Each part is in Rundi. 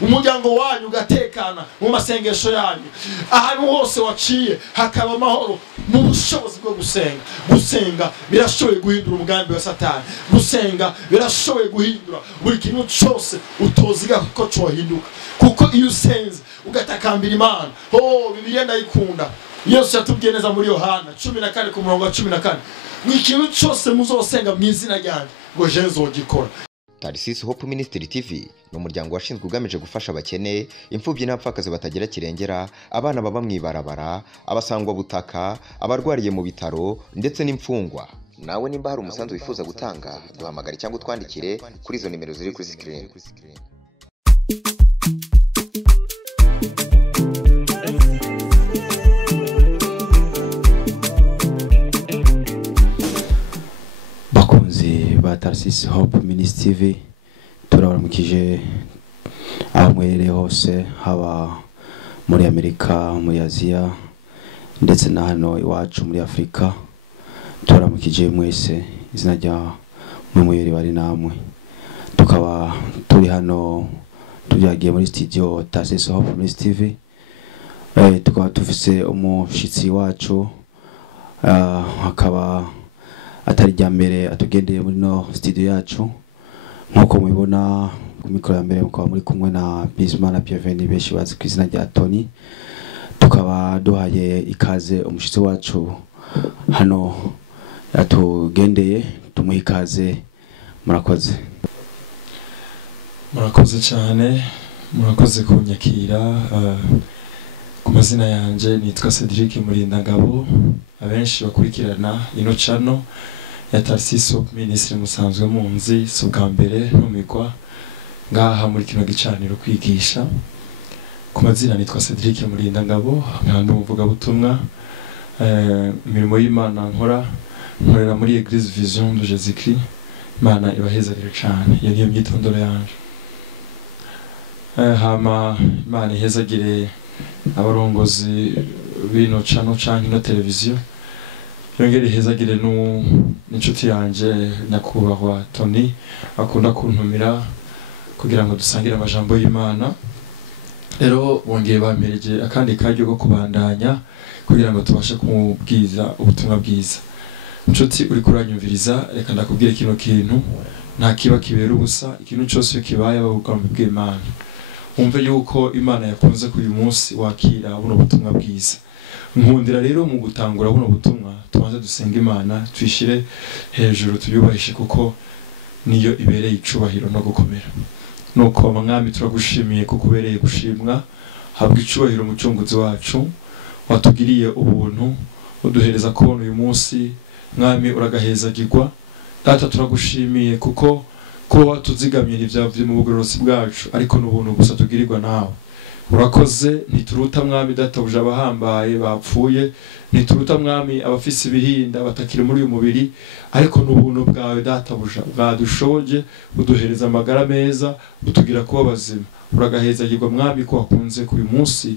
umuryango wanyu ugatekana mu masengesho yanyu ahantu hose waciye hakaba amahoro mu bushobozi bwo gusenga birashoboye guhindura umugambi wa Satani gusenga birashoboye guhindura buri kintu cyose utoziga ko cyohinduka kuko iyo usenze ugatakambira Imana Bibiliya ndayikunda Yesu yatubwiye neza muri Yohana 14 ku murongo wa 14 n'ikintu cyose muzosenga mu izina ryanjye ngo Yesu ogikora. Tarsis Hope Ministry TV ni umuryango washinzwe ugamije gufasha abakene, imfubyi n'abapfakazi batagira kirengera, abana baba mwibarabara, abasangwa butaka, abarwariye mu bitaro ndetse n'imfungwa. Nawe nimba hari umusanzu wifuza gutanga, duhamagare cyangwa utwandikire kuri izo nimero ziri kuri screen. Bakunzi ba Tarsis Hope Ministry TV turabaramukije amwere hose haba muri Amerika, muri Aziya ndetse na hano iwacu muri Afrika. Turabaramukije mwese izina rya mumuyeri bari namwe. Tukaba turi hano tujyagiye muri studio Tarsis Hope Ministry TV. Tukaba tufise umushitsi wacu akaba atari rya mbere atugendeye muri no studio yacu nkuko mubibona ku mikoro ya mbere mukaba muri kumwe na Bizimana Bienveni beshi bazi ku izina rya Tony. Tukaba duhaye ikaze umushitsi wacu hano atugendeye, tumuha ikaze. Murakoze cyane, murakoze kunyakira. Ku mazina yanje nitwa Cedric Murindangabo, abenshi bakurikirana ino channel ya Tarsis Hope Ministry musanzwe munzi subwa mbere numikwa ngaha muri kino gicaniro kwigisha. Ku mazina nitwa Cedric Murindangabo, nkandi umuvuga butumwa imirimo y'Imana nkorera muri Église Vision de Jésus-Christ. Imana ibahezagire cyane, iyo niyo myitondoro yanje. Hama Imana ihezagire abarongozi bino channel canke no televiziyo. Yongere ihezagire n'inshuti yanje nyakubahwa Tony akunda kuntumira kugira ngo dusangire amajambo y'Imana. Rero bongeye bampereje akandi karyo ko kubandanya kugira ngo tubashe kumubwiza ubutumwa bwiza. Inshuti uri kuranyumviriza, reka ndakubwire kino kintu nta kiba kibera ubusa, ikintu cyose kibaye ababugambi bw'Imana. Umve yuko Imana yakunze ku uyu munsi wakira buno butumwa bwiza. Nkundira rero mu gutangura buno butumwa tubanze dusenga Imana, twishire hejuru tuyubahishe kuko niyo ibereye icubahiro no gukomera. Nuko mwami turagushimiye kuko ubereye gushimwa, habwa icubahiro mucunguzi wacu watugiriye ubuntu uduhereza kubona uyu munsi. Mwami uragahezagirwa. Data turagushimiye kuko watuzigamira ibyavuye mu bugororosi bwacu, ariko n'ubuntu gusa tugirirwa nawe. Urakoze, ntituruta mwami data buja abahambaye bapfuye, ntituruta mwami abafise ibihinda batakiri muri uyu mubiri, ariko n'ubuntu bwawe data buja bwadushoje uduhereza amagara meza, utugira kuba bazima. Uragahezagirwa mwami ko wakunze ku uyu munsi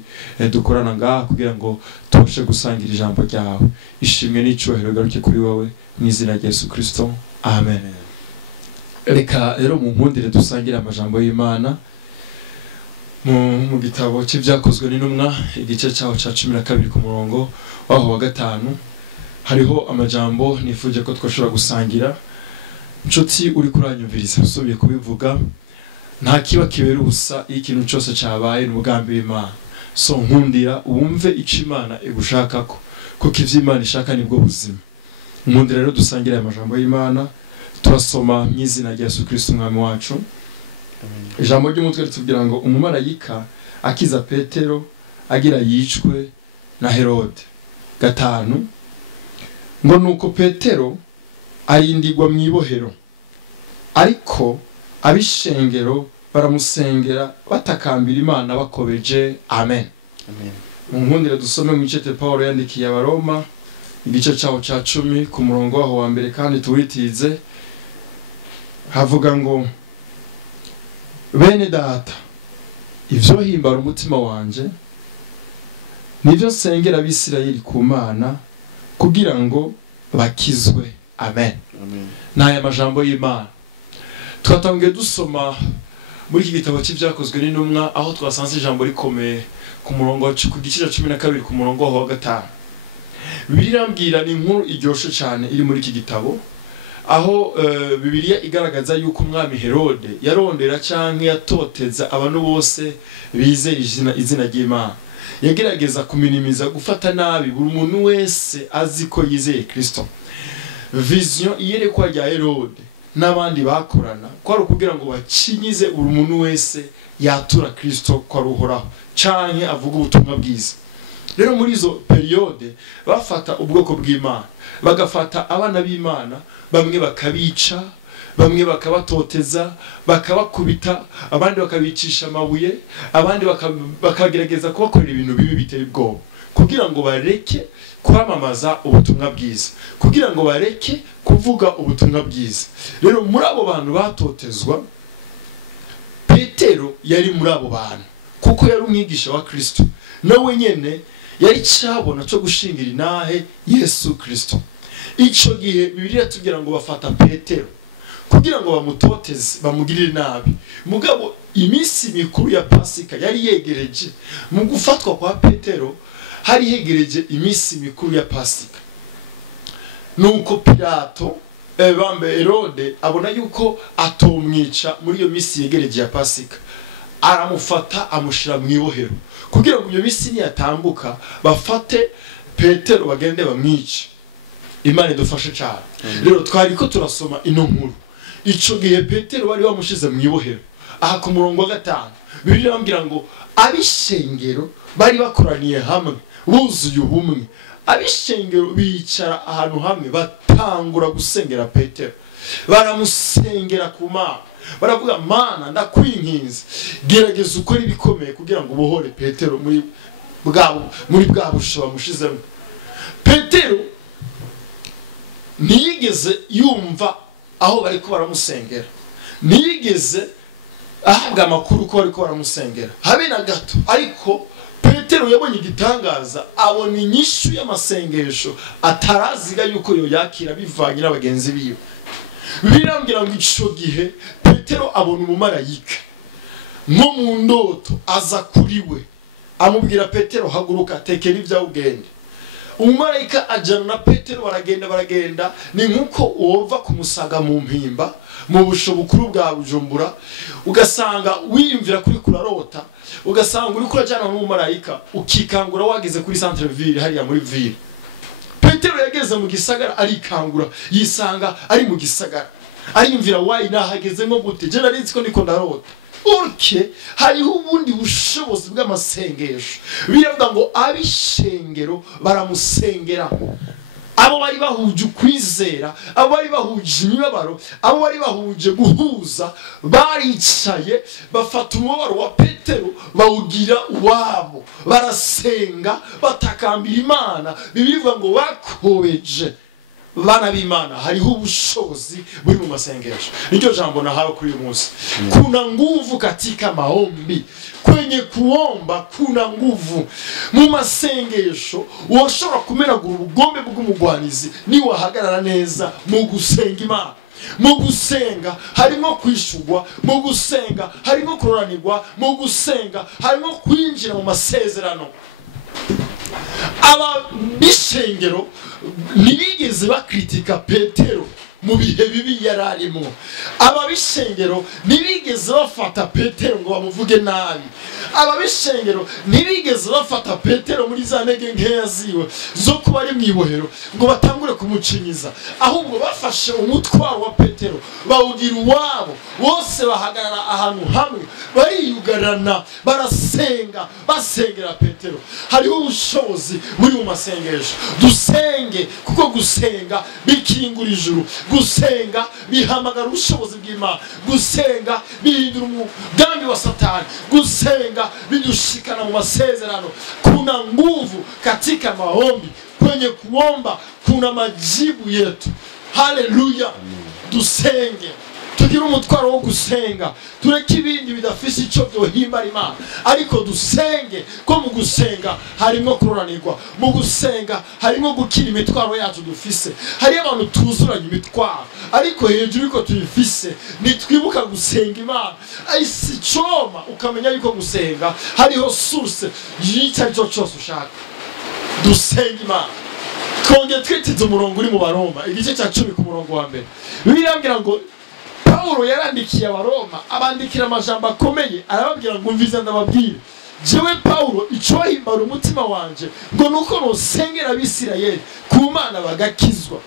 dukorana ngaha kugira ngo tubashe gusangira ijambo ryawe. Ishimwe n'icubahiro garuke kuri wowe mu izina rya Yesu Kristo, amen. Reka rero mu nkundire dusangira amajambo y'Imana mu gitabo cy'ibyakozwe n'intumwa igice cyaho ca 12 ku murongo waho wa 5. Hariho amajambo nifuje ko twashobora gusangira. Inshuti uri kuranyumviriza, usubiye kubivuga, nta kiba kibera ubusa ikintu cyose cyabaye n'umugambi w'Imana. So nkundira wumve ico Imana igushakako, kuko ivy'Imana ishaka nibwo buzima. Nkundira rero dusangira amajambo y'Imana. Turasoma mu izina rya Yesu Kristo umwami wacu. Ijambo ry'umutwe ritubwira ngo umumarayika akiza Petero agira yicwe na Herode. 5 ngo nuko Petero arindigwa mu ibohero, ariko abishengero baramusengera batakambira Imana bakobeje. Amen. Amen. Nkundira dusome mu cete Paulo yandikiye abaroma igice cyaho ca 10 ku murongo waho wa mbere, kandi tuwitize. Havuga ngo bene data, ivyo himbara umutima wanje nivyo nsengera abisirayeli ku Mana kugira ngo bakizwe. Amen. Amen. N'aya majambo y'Imana twatangiye dusoma muri iki gitabo cy'ibyakozwe n'intumwa aho twasanze ijambo rikomeye ku murongo ku gice cya 12 ku murongo wa 5. Bibiliya irambwira ni inkuru iryoshe cyane iri muri iki gitabo aho Bibiliya igaragaza yuko umwami Herode yarondera canke yatoteza abantu bose bizera izina ry'Imana. Yagerageza kuminimiza gufata nabi buri muntu wese azi ko yizeye Kristo. Vision iyerekwa rya Herode n'abandi bakorana ko ari kugira ngo bacinyize buri muntu wese yatura Kristo ko aruhoraho canke avuga ubutumwa bwiza. Rero muri izo periode bafata ubwoko bw'Imana, bagafata abana b'Imana, bamwe bakabica, bamwe bakabatoteza, bakabakubita, abandi bakabicisha amabuye, abandi bakagerageza kubakorera ibintu bibi biteye ubwoba kugira ngo bareke kwamamaza ubutumwa bwiza, kugira ngo bareke kuvuga ubutumwa bwiza. Rero muri abo bantu batotezwa, Petero yari muri abo bantu kuko yari umwigisha wa Kristo, nawe nyene yari cyabona cyo gushingira inahe Yesu Kristo. Ico gihe Bibiliya tugira ngo bafata Petero kugira ngo bamutoteze, bamugirire nabi. Mugabo iminsi mikuru ya Pasika yari yegereje. Mu gufatwa kwa Petero hari hegereje iminsi mikuru ya Pasika. Nuko Pilato bambe Herode abona yuko atomwica muri iyo minsi yegereje ya Pasika, aramufata amushira mu ibohero kugira ngo iyo minsi niyatambuka bafate Petero bagende bamwice. Imana idufashe cyane. Rero twari ko turasoma ino nkuru. Ico gihe Petero bari bamushize mu ibohero. Aha ku murongo wa 5 Bibiliya irambwira ngo abishengero bari bakoraniye hamwe buzuye ubumwe. Abishengero bicara ahantu hamwe batangura gusengera Petero, baramusengera ku Mana, baravuga Mana ndakwinkinze gerageza ukora ibikomeye kugira ngo ubohore Petero muri bwa busho bamushizemo. Petero ntiyigeze yumva aho bari ko baramusengera, ntiyigeze ahabwa amakuru ko bari ko baramusengera habe na gato. Ariko Petero yabonye igitangaza, abona inyishu y'amasengesho ataraziga yuko yo yakira bivanye n'abagenzi biwe. Birambwira ngo ico gihe Petero abona umumarayika nko mu ndoto aza kuri we amubwira Petero haguruka tekera ibyawe ugende. Umumarayika ajana na Petero baragenda ni nkuko uwova kumusaga mu mpimba mu busho bukuru bwa Bujumbura, ugasanga wiyumvira kuri kurarota, ugasanga uri kurajana n'umumarayika ukikangura wageze kuri centre ville hariya muri ville. Petero yageze mu gisagara arikangura yisanga ari mu gisagara, ariyumvira wayi nahageze nko gute, je narinzi ko niko ndarota. Urke hariho ubundi bushobozi bw'amasengesho. Biravuga ngo abishengero baramusengera, abo bari bahuje kwizera, abo bari bahuje imibabaro, abo bari bahuje guhuza, baricaye bafata umubabaro wa Petero bawugira uwabo, barasenga batakambira Imana. Bibiliya ngo bakobeje bana b'Imana. Hariho ubushobozi buri mu masengesho. Niryo jambo nahawe kuri uyu munsi. Kuna nguvu katika maombi. Kwenye kuomba kuna nguvu. Mu masengesho woshobora kumenagura ubugombe bw'umugwanizi ni wahagarara neza mu gusenga Imana. Mu gusenga harimo kwishugwa, mu gusenga harimo kuroranirwa, mu gusenga harimo kwinjira mu masezerano. Aba bishengero ntibigeze bakritika Petero mu bihe bibi yararimo. Aba bishengero ntibigeze bafata Petero ngo bamuvuge nabi. Aba bishengero ntibigeze bafata Petero muri za ntege nkeya ziwe zo kuba ari mwibohero ngo batangure kumucinyiza, ahubwo bafashe umutwaro wa Petero bawugira uwabo. Bose bahagarara ahantu hamwe bariyugarana barasenga basengera Petero. Hariho ubushobozi buri mu masengesho. Dusenge kuko gusenga bikingura ijuru, gusenga bihamagara ubushobozi bw'Imana, gusenga bihindura umugambi wa Satani, gusenga bidushikana mu masezerano. Kuna nguvu katika maombi. Kwenye kuomba kuna majibu yetu. Haleluya. Dusenge tugira umutwaro wo gusenga, tureke ibindi bidafise icyo byohimbara Imana, ariko dusenge, ko mu gusenga harimo kuroranirwa, mu gusenga harimo gukira imitwaro yacu dufise. Hari abantu tuzuranye imitwaro, ariko hejuru yuko tuyifise nitwibuka gusenga Imana. Isi coma ukamenya yuko gusenga hariho source y'icyo cyose ushaka. Dusenga Imana. Twongeye twitize umurongo uri mu Baroma igice cya 10 ku murongo wa mbere. Birambwira ngo Paulo yarandikiye Abaroma, abandikira amajambo akomeye, arababwira ngo mvize ndababwire, jewe Paulo icohimbara umutima wanje ngo nuko nosengera Abisirayeli ku Mana bagakizwa.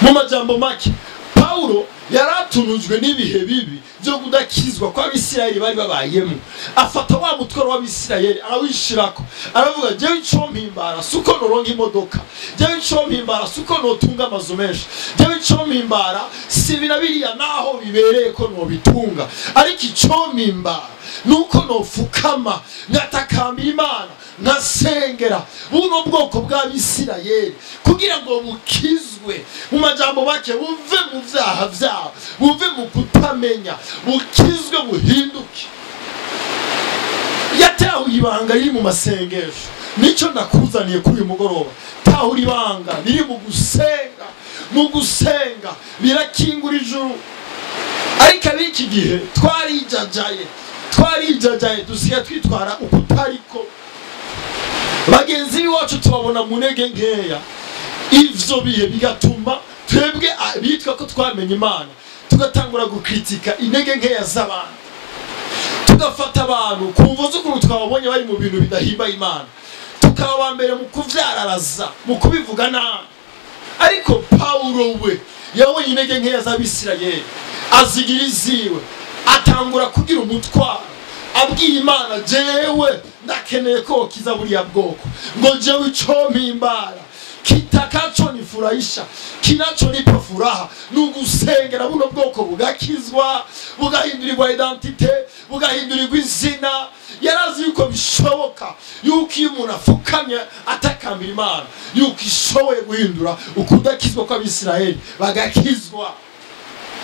Mu majambo make, Paulo yaratunujwe n'ibihe bibi byo kudakizwa kwa Abisirayeli bari babayemo. Afata wa mutwaro wa Abisirayeli arawishirako, aravuga jewe ico mpimbara suko noronka imodoka, jewe ico mpimbara suko notunga amazu menshi, jewe ico mpimbara si binabiriya naho bibereye ko nobitunga, ariko ico mpimbara nuko nofukama ngatakambira Imana, ngasengera buno bwoko bw'Abisirayeli kugira ngo bukizwe. Mu majambo make, buve mu vyaha vyabo, buve mu kutamenya, bukizwe, buhinduke. Yatahuye ibanga riri mu masengesho, nico ndakuzaniye kuri uyu mugoroba. Tahura ibanga riri mu gusenga. Mu gusenga birakingura ijuru. Ariko ab'iki gihe twarijajaye dusiga twitwara ukutariko. Bagenzi biwacu tubabona mu ntege nkeya, ivyo bihe bigatuma twebwe bitwa ko twamenye Imana tugatangura gukritika intege nkeya z'abantu, tugafata abantu kumva z'ukuntu twababonye bari mu bintu bidahimba Imana, tukaba mbere mu kuvyararaza, mu kubivuga nabi. Ariko Paulo we yabonye intege nkeya z'Abisirayeli, azigira iziwe, atangura kugira umutwaro, abwira Imana, jewe ndakeneye ko kiza buriya bwoko, ngo jewe ico mpimbara kitakacho nifurahisha, kinacho nipa furaha nugusengera buno bwoko bugakizwa, bugahindurirwa identite, bugahindurirwa izina. Yarazi yuko bishoboka yuko iyo umuntu afukamye atakambira Imana yuko ishoboye guhindura ukudakizwa kw'Abisirayeli bagakizwa.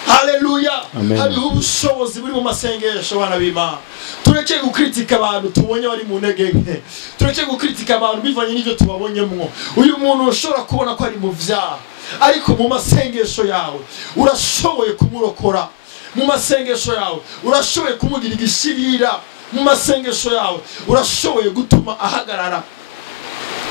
Haleluya. Hariho ubushobozi buri mu masengesho bana b'Imana. Tureke gukritika abantu tubonye bari mu ntege nke, tureke gukritika abantu bivanye n'ivyo tubabonyemo. Uyu muntu ushobora kubona ko ari mu vyaha, ariko mu masengesho yawe urashoboye kumurokora. Mu masengesho yawe urashoboye kumugira igishirira. Mu masengesho yawe urashoboye gutuma ahagarara.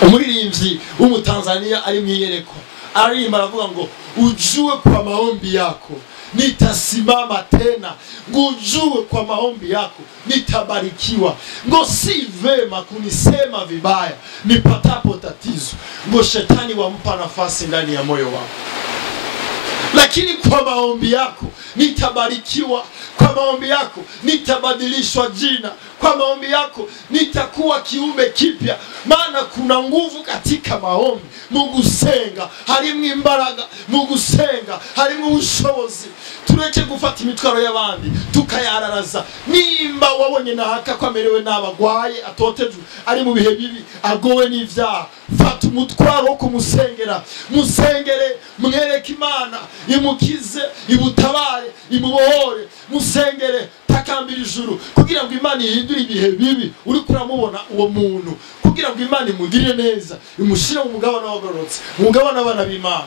Umuririmbyi w'Umutanzania ari mwiyereko aririmba aravuga ngo ujue kwa maombi yako nitasimama tena, ngujue kwa maombi yako nitabarikiwa, ngo si vema kunisema vibaya nipatapo tatizo, ngo shetani wampa nafasi ndani ya moyo wako, lakini kwa maombi yako nitabarikiwa, kwa maombi yako nitabadilishwa jina, kwa maombi yako nitakuwa kiumbe kipya. Maana kuna nguvu katika maombi. Mugusenga harimo imbaraga, mugusenga harimo ubushobozi. Tureke gufata imitwaro y'abandi tukayararaza. Nimba wabonye nahaka kwamerewe n'abagwaye, atotejwe, ari mu bihe bibi, agowe n'ivyaha, fata umutwaro wo kumusengera. Musengere, mwereke Imana imukize, ibutabare, imubohore. Musengere, takambira ijuru kugira ngo Imana ihindure ibihe bibi uri kuramubona uwo muntu, kugira ngo Imana imugirire neza, imushire mu mugabane w'abagororotse, mu mugabane w'abana b'Imana.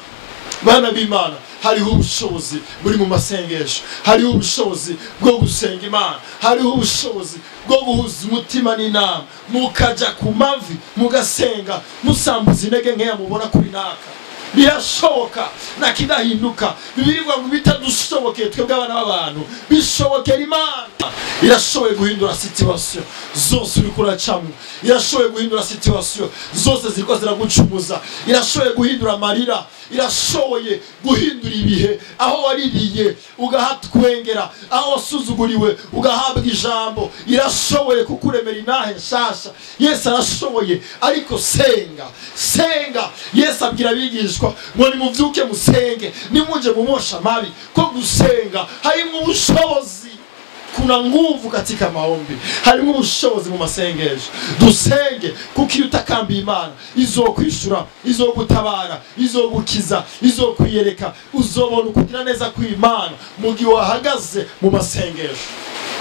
Bana b'Imana, hariho ubushobozi buri mu masengesho, hariho ubushobozi bwo gusenga Imana, hariho ubushobozi bwo guhuza umutima n'inama, mukaja ku mavi mugasenga, musambuza intege nkeya mubona kuri naka. Birashoboka na kidahinduka. Bibilivuga ngo bitadushoboke twebwe abana b'abantu bishobokera Imana. Irashoboye guhindura situation zose uri kuracamo, irashoboye guhindura situation zose ziriko ziragucumuza, irashoboye guhindura amarira, irashoboye guhindura ibihe aho waririye ugahatwengera, aho wasuzuguriwe ugahabwa ijambo. Irashoboye kukuremera inahe nshasha. Yesu arashoboye, ariko senga. Yesu abwira abigishwa ngo nimuvyuke musenge, nimuje mu mosha mabi, ko gusenga harimo ubushobozi. kuna nguvu katika maombi, harimo ubushobozi mu masengesho. Dusenge kuko iyo utakambiye Imana izokwishura, izogutabara, izogukiza, izokwiyereka, uzobona ukugira neza kw'Imana mu gihe wahagaze mu masengesho.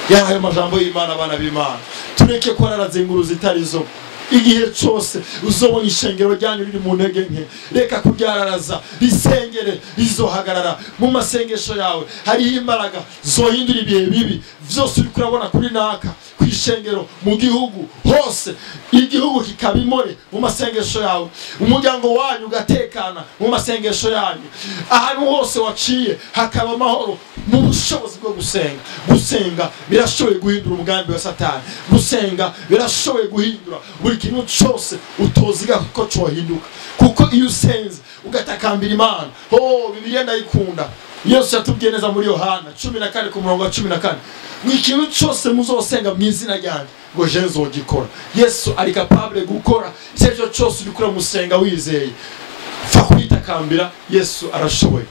Yahaye majambo y'Imana, abana b'Imana tureke ko arazenguruza itarizo. Igihe cyose uzobona ishengero ryanyu riri mu ntege nke, reka kuryararaza, risengere, rizohagarara mu masengesho yawe. Hariho imbaraga zohindura ibihe bibi vyose uri kurabona kuri naka kwishengero mu gihugu hose, igihugu kikabimore mu masengesho yawe, umuryango wanyu ugatekana mu masengesho yanyu, ahantu hose waciye hakaba amahoro mu bushobozi bwo gusenga. Gusenga birashoboye guhindura umugambi wa Satani, gusenga birashoboye guhindura buri kintu cyose utoziga ko cohinduka. Kuko iyo usenze ugatakambira Imana, Bibiliya ndayikunda. Yesu yatubwiye neza muri Yohana 14 ku murongo wa 14, ikintu cyose muzosenga mu izina ryanjye ngo je nzogikora. Yesu ari capable gukora icyo cyose uri kura musenga wizeye. Fa kwitakambira, Yesu arashoboye.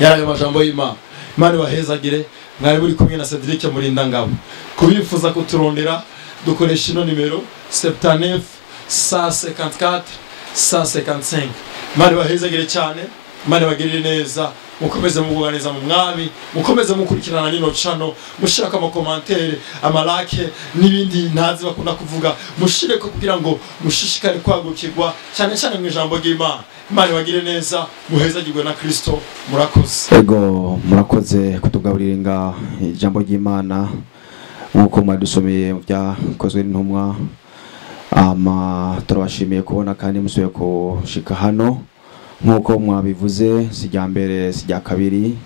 Yaraye majambo y'Imana. Imana bahezagire. Mwari muri kumwe na Cedric Murindangabo. Kubifuza kuturondera dukoresha ino nimero 79 154 155. Imana bahezagire cyane, Imana bagirire neza. Mukomeze mubuganiza mu mwami, mukomeze mukurikirana nino channel, mushiraka ama commentaire, ama like n'ibindi ntazi bakunda kuvuga, mushire ko kugira ngo mushishikare kwagukirwa cyane cyane mu ijambo ry'Imana. Imana bagire neza, muhezagirwe na Kristo. Murakoze. Ego murakoze kutugaburinga ijambo ry'Imana nkuko mwadusomeye byakozwe n'intumwa. Turabashimiye kubona kandi musuye kushika hano. Nkuko mwabivuze sijya mbere sijya kabiri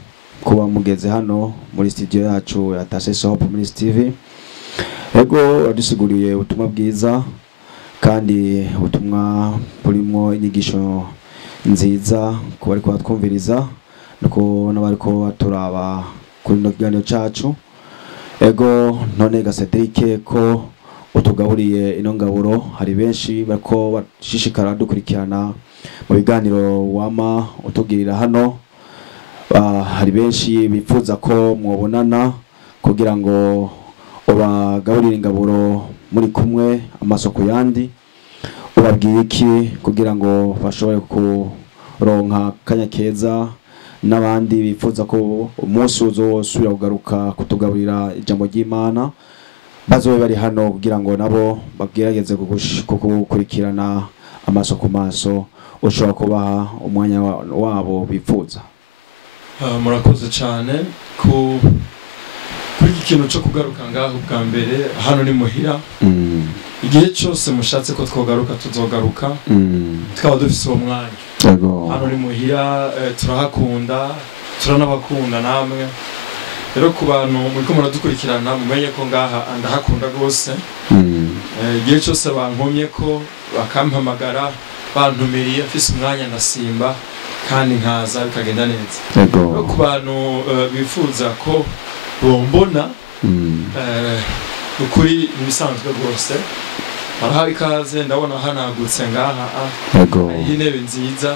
kuba mugeze hano muri studio yacu ya Tase Hope Ministry TV. Ego adusiguriye ubutumwa bwiza kandi ubutumwa burimo inyigisho nziza ku bari kwatwumviriza nuko n'abari ko baturaba kuri no kiganiro cyacu. Ego none Cedric ko utugaburiye ino ngaburo, hari benshi bako bashishikara dukurikirana mu biganiro wama utugirira hano. Hari benshi bifuza ko mwobonana kugira ngo ubagaburire ingaburo muri kumwe amaso ku yandi. Ubabwiye iki kugira ngo bashobore kuronka kanya keza n'abandi bifuza ko umunsi uzosubira kugaruka kutugaburira ijambo ry'Imana bazobe bari hano kugira ngo nabo bagerageze kukurikirana amaso ku maso, ushobora kubaha umwanya wabo bifuza? Murakoze cyane kuri iki kintu cyo kugaruka ngaho bwa mbere. Hano ni muhira, igihe cyose mushatse ko twogaruka tuzogaruka, tukaba dufise uwo mwanya. Hano ni muhira, turahakunda, turanabakunda namwe. Rero ku bantu muriko muradukurikirana mumenye ko ngaha ndahakunda gose. Igihe cyose bankomye ko bakampamagara bantumiriye mfise umwanya ndasimba kandi nkaza bikagenda neza. Rero ku bantu bifuza ko bombona ukuri ibisanzwe rwose barahawe ikaze. Ndabona hanagutse ngaha, intebe nziza,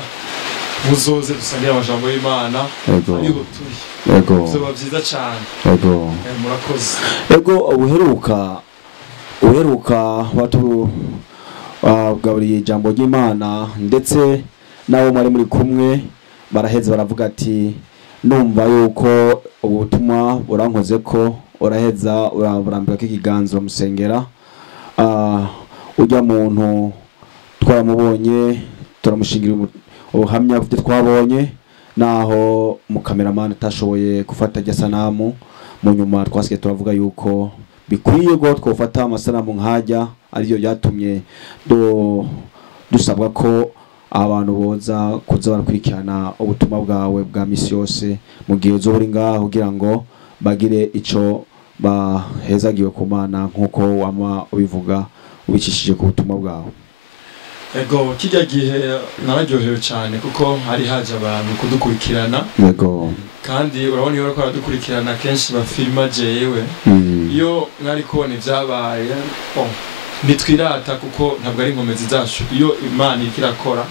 muzoze dusangire amajambo y'Imana ariho turi. Bizoba byiza cyane. Murakoze. Uheruka watu gaburiye ijambo ry'Imana ndetse nabo mwari muri kumwe baraheze baravuga ati numva yuko ubutumwa burankoze ko uraheza urambira ko ikiganzo musengera. Ujya muntu twaramubonye turamushingira ubuhamya bw'ibyo twabonye, naho mu cameraman atashoboye gufata ry'asanamu. Mu nyuma twasigaye turavuga yuko bikwiye go twofata amasanamu nkajya, ariyo byatumye dusabwa ko abantu boza kuza barakurikirana ubutumwa bwawe bwa misi yose mu gihe zo buri ngaho kugira ngo bagire ico bahezagiwe ku Mana nkuko wama ubivuga ubicishije ku butumwa bwawe. Ego kijya gihe nararyohewe cyane kuko hari haje abantu kudukurikirana. Kandi urabona iyo bakora dukurikirana kenshi bafilma jewe. Iyo mwari kubona ibyabaye nitwirata kuko ntabwo ari inkomezi zacu. Iyo Imana ikirakora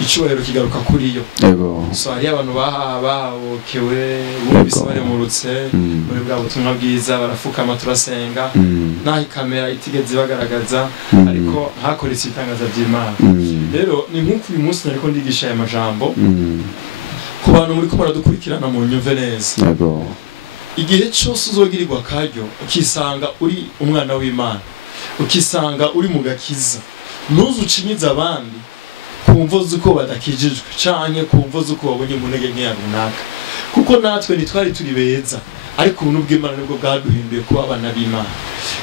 icubahiro kigaruka kuri yo. Yego. So hari abantu bahabokewe bumvise baremurutse muri bwa butumwa bwiza barafukama turasenga naho ikamera itigeze bagaragaza ariko hakoretse itangaza by'Imana. Rero ni nk'uko uyu munsi nariko ndigisha aya majambo ku bantu muri ko baradukurikirana mu nyumve neza. Yego. Igihe cyose uzogirirwa karyo ukisanga uri umwana w'Imana, ukisanga uri mu gakiza, ntuzucinyiza abandi kumvo zuko badakijijwe canke kumvo zuko babonye mu ntege nke runaka, kuko natwe nitwari turi beza ariko ubuntu bw'Imana nibwo bwaduhinduye kuba abana b'Imana.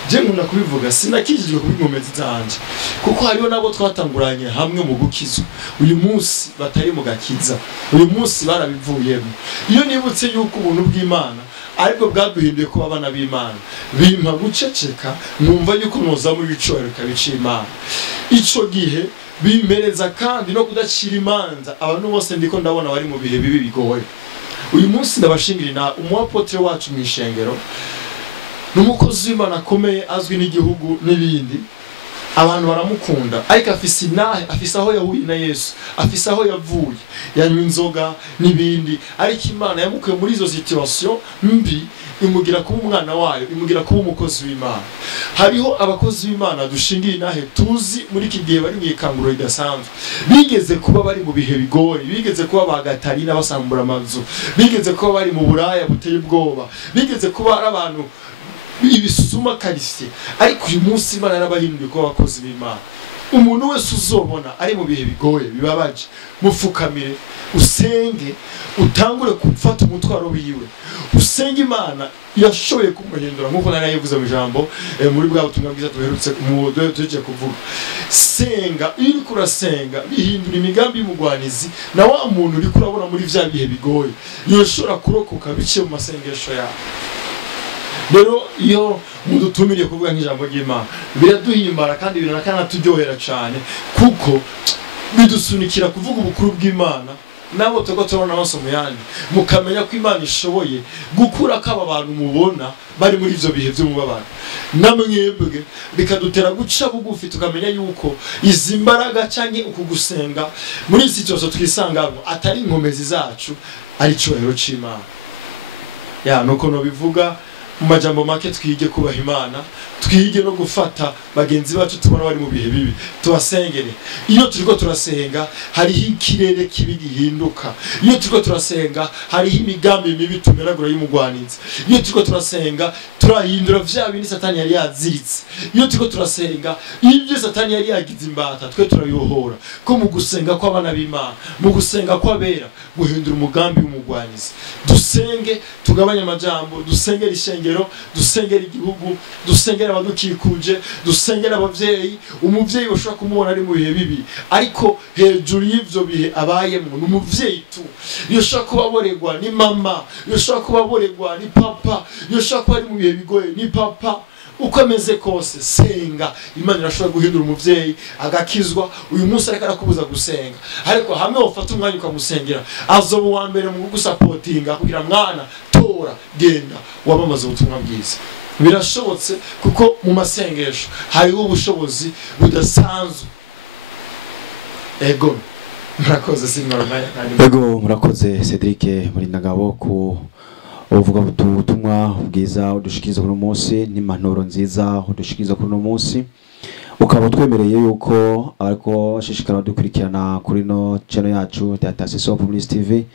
Je nkunda kubivuga sinakijijwe kubinkomezi zanje kuko hariho nabo twatanguranye hamwe mu gukizwa uyu munsi batari mu gakiza, uyu munsi barabivuyemo. Iyo nibutse yuko ubuntu bw'Imana ariko bwaduhinduye kuba abana b'Imana bimpa guceceka numva yuko noza muri icoro kabica Imana. Ico gihe bimereza kandi no kudacira imanza abantu bose ndiko ndabona bari mu bihe bibi bigoye. Uyu munsi ndabashingirina umuapotre wacu mu ishengero n'umukozi w'Imana akomeye azwi n'igihugu n'ibindi, abantu baramukunda ariko afise inahe, afise aho yahuye na Yesu, afise aho yavuye, yanywa inzoga n'ibindi, ariko Imana yamukuye muri izo situation mbi imugira kuba umwana wayo, imugira kuba umukozi w'Imana. Hariho abakozi b'Imana dushingiye inahe tuzi muri iki gihe bari mu ikanguro ridasanzwe, bigeze kuba bari mu bihe bigoye, bigeze kuba bagatarina basambura amazu, bigeze kuba bari mu buraya buteye ubwoba, bigeze kuba ari abantu ibisuma kariste, ariko uyu munsi Imana yarabahinduye ko abakozi b'Imana. Umuntu wese uzobona ari mu bihe bigoye bibabaje, mufukamire usenge, utangure gufata umutwaro wiwe, usenge Imana yashoboye kumuhindura nkuko nari yavuze mu jambo muri bwa butumwa bwiza tuherutse mu tuje kuvuga. Senga, iyo uriko urasenga bihindura imigambi y'umugwanizi na wa muntu uriko urabona muri vya bihe bigoye yoshobora kurokoka biciye mu masengesho yawe. Rero iyo mudutumiriye kuvuga nk'ijambo ry'Imana biraduhimbara kandi biranakana turyohera cyane kuko bidusunikira kuvuga ubukuru bw'Imana. Nabo tuko turabona amasomo yandi mukamenya ko Imana ishoboye gukura kaba abantu mubona bari muri ivyo bihe by'umubabaro, namwebwe bikadutera guca bugufi tukamenya yuko izi mbaraga canke ukugusenga muri situation twisangamo atari inkomezi zacu ari cyubahiro c'Imana. Ya nuko no bivuga mu majambo make twige kubaha Imana, twige no gufata bagenzi bacu tubona bari mu bihe bibi tubasengere. Iyo turiko turasenga hariho ikirere kibi gihinduka, iyo turiko turasenga hariho imigambi mibi tumeragura y'umugwanizi, iyo turiko turasenga turahindura vya bindi Satani yari yaziritse, iyo turiko turasenga ibyo Satani yari yagize imbata twe turabibohora. Ko mu gusenga kw'abana b'Imana, mu gusenga kw'abera guhindura umugambi w'umugwanizi. Dusenge tugabanya amajambo, dusengera ishengero, dusengera igihugu, dusengera abadukikuje, dusengera abavyeyi. Umuvyeyi ushobora kumubona ari mu bihe bibi ariko hejuru y'ivyo bihe abayemwo n'umuvyeyi tu. Yoshobora kuba aboregwa ni mama, yoshobora kuba aboregwa ni papa, yoshobora kuba ari mu bihe bigoye ni papa. Uko ameze kose senga, Imana irashobora guhindura umuvyeyi agakizwa. Uyu munsi ariko arakubuza gusenga ariko hamwe ufata umwanya ukamusengera azoba uwa mbere mu gusapotinga kugira mwana tora genda wabamaze ubutumwa bwiza. Birashobotse kuko mu masengesho hariho ubushobozi budasanzwe. Ego murakoze sinkoromaya kandi Ego murakoze Cedric Murindangabo ku uvuga ubutumwa bwiza udushikiriza kuno munsi n'impanuro nziza udushikiriza kuno munsi, ukaba twemereye yuko ariko ashishikara dukurikirana kuri no channel yacu Data Sesop Police TV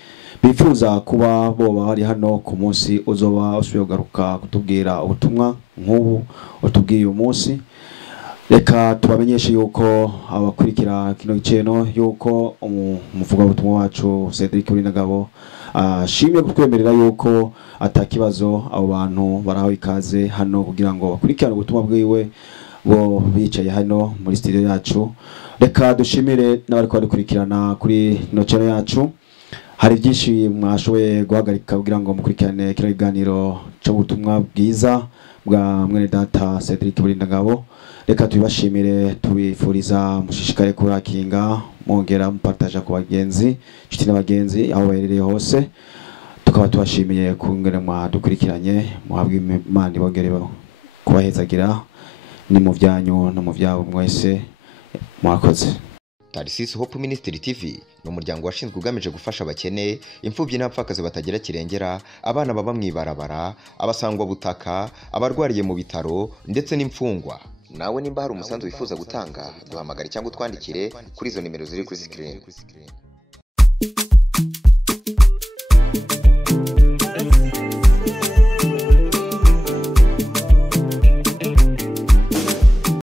bifuza kuba boba hari hano ku munsi uzoba usubiye kugaruka kutubwira ubutumwa nk'ubu utubwiye uyu munsi. Reka tubamenyeshe yuko abakurikira kino channel yuko umuvuga ubutumwa wacu Cedric Murindangabo shimye kutwemerera yuko atakibazo abo bantu barahawe ikaze hano kugira ngo bakurikirane ubutumwa bwiwe bo bicaye hano muri studio yacu. Reka dushimire n'abari kwadukurikirana kuri no channel yacu. Hari byinshi mwashoboye guhagarika kugira ngo mukurikirane kino kiganiro cyo ubutumwa bwiza bwa mwene Data Cedric Murindangabo. Reka tubashimire, tubifuriza mushishikare kurakinga mwongera mupartaja ku bagenzi inshuti n'abagenzi aho baherereye hose. Tukaba tubashimiye kungere mwadukurikiranye, muhabwe Imana ibongere kubahezagira ni mu byanyu no mu byabo mwese mwakoze. Tarcisse Hope Ministry TV ni umuryango washinzwe ugamije gufasha abakene, imfubyi n'abapfakazi batagira kirengera, abana baba mu ibarabara, abasangwa butaka, abarwariye mu bitaro ndetse n'imfungwa. Nawe nimba hari umusanzu wifuza gutanga, duhamagare cyangwa utwandikire kuri izo nimero ziri kuri screen.